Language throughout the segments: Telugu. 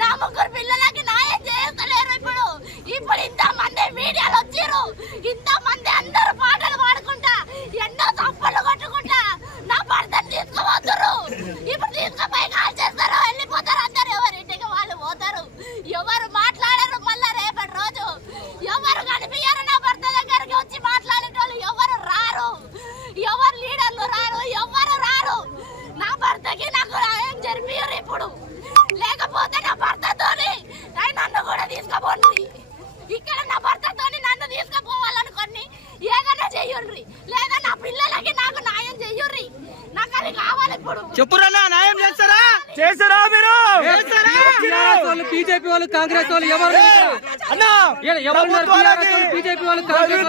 నా ముగ్గురు పిల్లలకి న్యాయం చేస్తలేరు. ఇప్పుడు ఇంతమంది మీడియాలో వచ్చారు, ఇంతమంది అందరూ పాటలు పాడుకుంటా ఎన్నో తప్పులు కొట్టుకుంటా నా భర్తను తీసుకుపోతారు. ఇప్పుడు తీసుకుపోయి కాల్ చేస్తారు, వెళ్ళిపోతారు. అందరు ఎవరింటికి వాళ్ళు పోతారు, ఎవరు మాట్లాడరు. మళ్ళా రేపటి రోజు ఎవరు కనిపించారు నా భర్త దగ్గరికి వచ్చి మాట్లాడేటోళ్ళు ఎవరు రారు, ఎవరు లీడర్లు రారు, ఎవరు రారు. నా భర్తకి నాకు న్యాయం జరిపారు. ఇప్పుడు లేకపోతే నా భర్తతోని నన్ను కూడా తీసుకుపోండి. ఇక్కడ నా భర్తతోని నన్ను తీసుకుపోవాలనుకోని ఏదైనా చెయ్యుర్రి, లేదా నా పిల్లలకి నాకు న్యాయం చెయ్యుర్రి. నాకు అది కావాలి. ఇప్పుడు చెప్పురా, న్యాయం చేస్తారా? చేస్తారా మీరు? బీజేపీ వాళ్ళు, కాంగ్రెస్ వాళ్ళు ఎవరు బీజేపీ వాళ్ళు, కాంగ్రెస్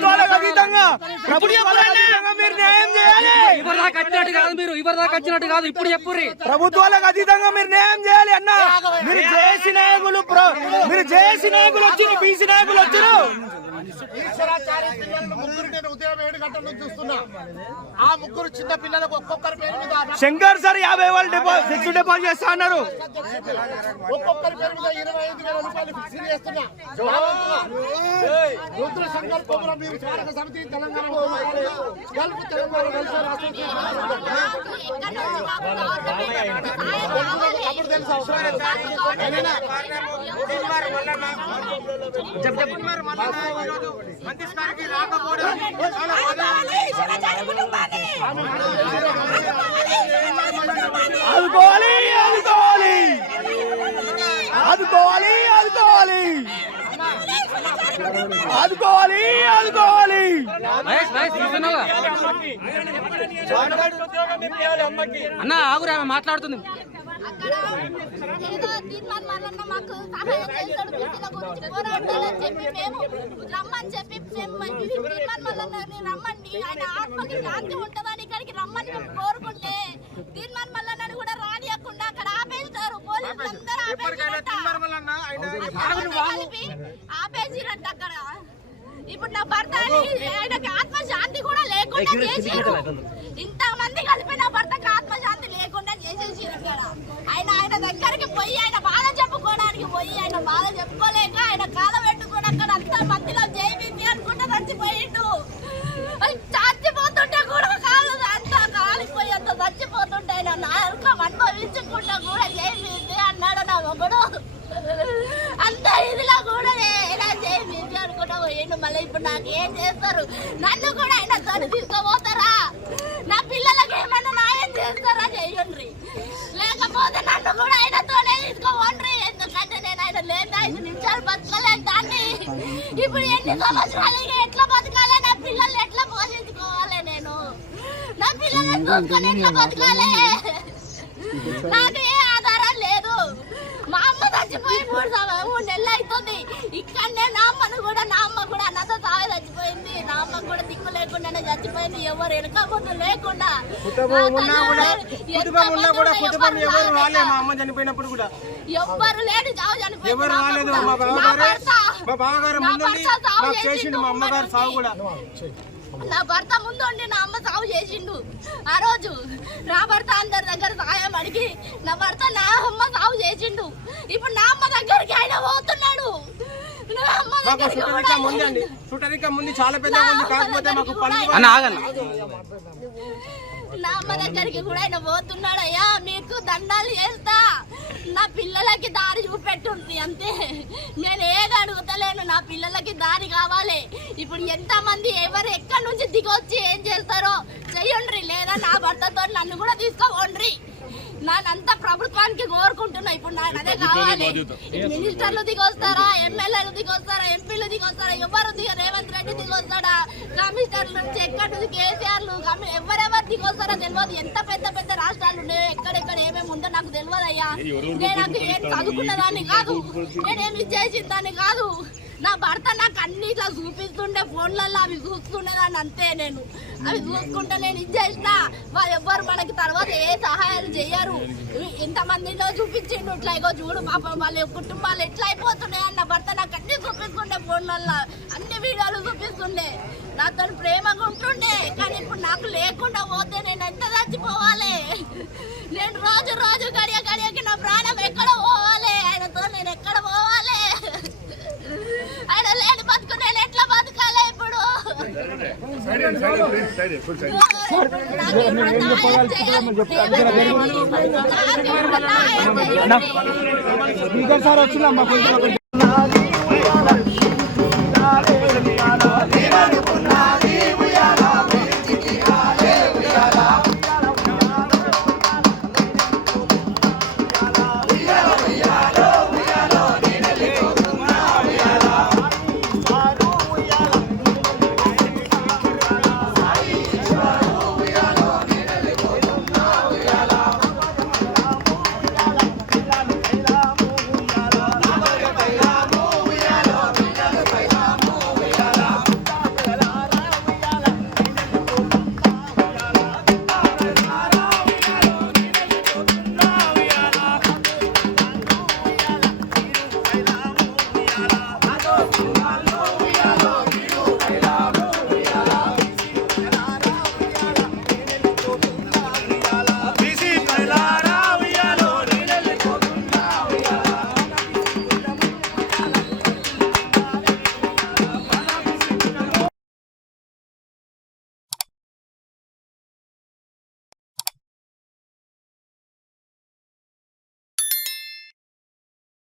వచ్చినట్టు కాదు, మీరు ఇవరిదాకా వచ్చినట్టు కాదు. ఇప్పుడు చెప్పుర్రి, ప్రభుత్వాలకు అతీతంగా మీరు న్యాయం చేయాలి అన్న. మీరు జేసీ నాయకులు, మీరు జేసీ నాయకులు వచ్చారు, బీసీ నాయకులు వచ్చారు. ఉదయం 7 గంటల నుంచి చూస్తున్నా. ఆ ముగ్గురు చిన్న పిల్లలకు ఒక్కొక్కరి పేరు మీద శంకర్ సార్ 50,000 ఫిక్స్డ్ డిపాజిట్ చేస్తా అన్నారు. ఒక్కొక్కరి పేరు మీద 25,000 రూపాయలు ఫిక్స్ చేస్తున్నా. రుద్ర శంకర్ కోమల మీరు స్మారక సమితి తెలంగాణ గల్ఫ్ తెలంగాణ ఆదుకోవాలి, ఆదుకోవాలి, ఆదుకోవాలి, ఆదుకోవాలి, ఆదుకోవాలి, ఆదుకోవాలి. అన్న ఆగురా, మాట్లాడుతుంది. అక్కడ ఏదో తీర్మాన్ మల్లన్న మాకు సహాయం చేస్తాడు, బీసీల గురించి పోరాడాలని చెప్పి మేము రమ్మని చెప్పి తీర్మాన్ మల్లన్నని రమ్మండి, ఆయన ఆత్మకి శాంతి ఉంటుందని ఇక్కడికి రమ్మని మేము కోరుకుంటే తీర్మాన్ మల్లన్నని కూడా రానియకుండా అక్కడ ఆపేస్తారు. పోలీసులు అందరూ ఆపేసిరంట అక్కడ. ఇప్పుడు నా భర్త ఆయనకి ఆత్మశాంతి కూడా లేకుండా చేసారు. ఇంతమంది కలిపి నా భర్తకి ఆత్మశాంతి లేకుండా చేసేసారు అక్కడ. ఆయన దగ్గరికి పోయి ఆయన బాధ చెప్పుకోవడానికి పోయి ఆయన బాధ చెప్పుకోలేక ఆయన కాల పెట్టుకుని అక్కడ అంత మందిలో జైవింది అనుకుంటా చచ్చిపోయిండు. చచ్చిపోతుంటే కూడా కాదు, అంత కాలిపోయి అంత చచ్చిపోతుంటే ఆయన నరకం అనుభవించుకుంటా కూడా జైవింది అన్నాడు నా మొగుడు. అంత ఇదిలో కూడా జైవింది అనుకుంటా పోయిండు. మళ్ళీ ఇప్పుడు నాకు ఏం చేస్తారు? నన్ను కూడా ఆయన తను తీసుకుపోతారా? నా పిల్లలకి ఏమైనా న్యాయం చేస్తారా? చెయ్యండి. లేకపోతే నన్ను కూడా ఆయనతోనే తీసుకోండి. ఎందుకంటే నేను ఆయన లేదా 5 నిమిషాలు బతకలేను దాన్ని. ఇప్పుడు ఎన్ని సంవత్సరాలు ఎట్లా బతకాలి? నా పిల్లల్ని ఎట్లా పోషించుకోవాలి? నేను నా పిల్లల్ని చూసుకొని ఎట్లా బతకాలి? నాకు ఏ ఆధారం లేదు. మా అమ్మ చచ్చిపోయి 3 నెలలు అవుతుంది. ఇక్కడనే నా అమ్మ కూడా అన్నతో సాగే చచ్చిపోయింది. నా అమ్మ కూడా దిక్కు లేకుండానే చచ్చిపోయింది. ఎవరు వెనక ముందు లేకుండా. ఎవ్వరు లేడు చావు చనిపోయింది. నా భర్త ముందు ఉండి నా అమ్మ సాగు చేసిండు. ఆ రోజు నా భర్త అందరి దగ్గర సహాయం అడిగి నా భర్త నా అమ్మ సాగు చేసిండు. ఇప్పుడు నా అమ్మ దగ్గరికి ఆయన పోతున్నాడు. నా అమ్మ దగ్గరికి కూడా ఆయన పోతున్నాడు. అయ్యా మీకు దండాలు చేస్తా, నా పిల్లలకి దారి చూపెట్టుంది అంతే. నేను ఏది అడుగుతలేను, నా పిల్లలకి దారి కావాలి. ఇప్పుడు ఎంతమంది ఎవరు ఎక్కడి నుంచి దిగొచ్చి ఏం చేస్తారో చెయ్యండి, లేదా నా భర్తతో నన్ను కూడా తీసుకోండి. నానంతా ప్రభుత్వానికి కోరుకుంటున్నా. ఇప్పుడు నాకు అదే కావాలి. మినిస్టర్లు దిగొస్తారా, ఎమ్మెల్యేలు దిగొస్తారా, ఎంపీలు దిగొస్తారా, ఎవరు రేవంత్ రెడ్డి దిగొస్తాడా, కమిషనర్ల నుంచి ఎక్కడి నుంచి కేసీఆర్లు ఎవరెవరు దిగొస్తారో తెలియదు. ఎంత పెద్ద పెద్ద రాష్ట్రాలు ఉన్నాయో, ఎక్కడెక్కడ ఏమేమి ఉందో నాకు తెలియదు. అయ్యా నేను నాకు ఏం చదువుకున్న దాన్ని కాదు, నేనేమి చేసిన దాన్ని కాదు. నా భర్త నాకు అన్ని ఇట్లా చూపిస్తుండే ఫోన్లలో అవి చూస్తుండేదాన్ని అంతే. నేను అవి చూసుకుంటే నేను ఇది చేసిన వాళ్ళు ఎవ్వరు మనకి తర్వాత ఏ సహాయాలు చెయ్యరు. ఇంతమందిలో చూపించిండు ఇట్లా ఇగో చూడు పాపం వాళ్ళ కుటుంబాలు ఎట్లా అయిపోతున్నాయి అన్న భర్త నాకు అన్ని చూపిస్తుండే ఫోన్లలో, అన్ని వీడియోలు చూపిస్తుండే, నాతో ప్రేమగా ఉంటుండే. కానీ ఇప్పుడు నాకు లేకుండా పోతే నేను ఎంత చచ్చిపోవాలి? నేను రోజు రోజు గడియ గడియకి నా ప్రాణం ఎక్కడ పోవాలి? ఆయనతో నేను ఎక్కడ పోవాలి? ఆయన లేని బతుకు నేను ఎట్లా బతకాలి ఇప్పుడు? సార్ వచ్చిందమ్మా.